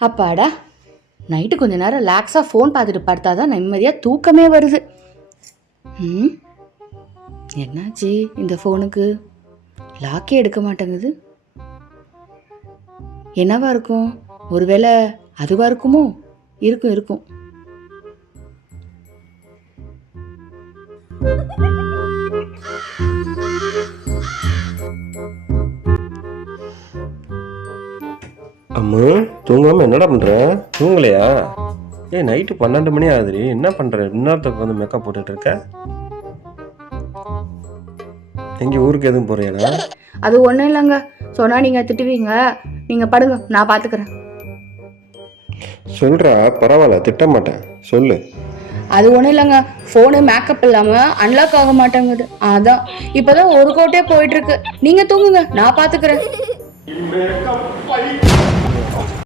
அப்பாடா, நைட்டு கொஞ்ச நேரம் ரிலாக்ஸாக ஃபோன் பார்த்துட்டு படுத்தாதான் நிம்மதியாக தூக்கமே வருது. என்னாச்சு இந்த ஃபோனுக்கு? லாக்கே எடுக்க மாட்டேங்குது. என்னவா இருக்கும்? ஒருவேளை அதுவா இருக்குமோ? இருக்கும் இருக்கும். அம்மு, தூங்காம என்னடா பண்ற? தூங்கலையா? நைட்டு 12 மணி ஆகுதுடி. என்ன பண்ற? இன்னொருத்தக்கு வந்து மேக்கப் போட்டுட்டு இருக்க. எங்க ஊருக்கு எதுவும் போறியாடா? அது ஒன்றும் இல்லைங்க, சொன்னா நீங்க திட்டுவீங்க. நீங்க படுங்க, நான் பார்த்துக்கிறேன். சொல்றா, பரவாயில்ல, திட்ட மாட்டேன், சொல்லு. அது ஒன்றும் இல்லைங்க, ஃபோனு மேக்கப் இல்லாமல் அன்லாக் ஆக மாட்டேங்குது. அதான் இப்போதான் ஒரு கோட்டே போயிட்டு இருக்கு. நீங்க தூங்குங்க, நான் பார்த்துக்கிறேன்.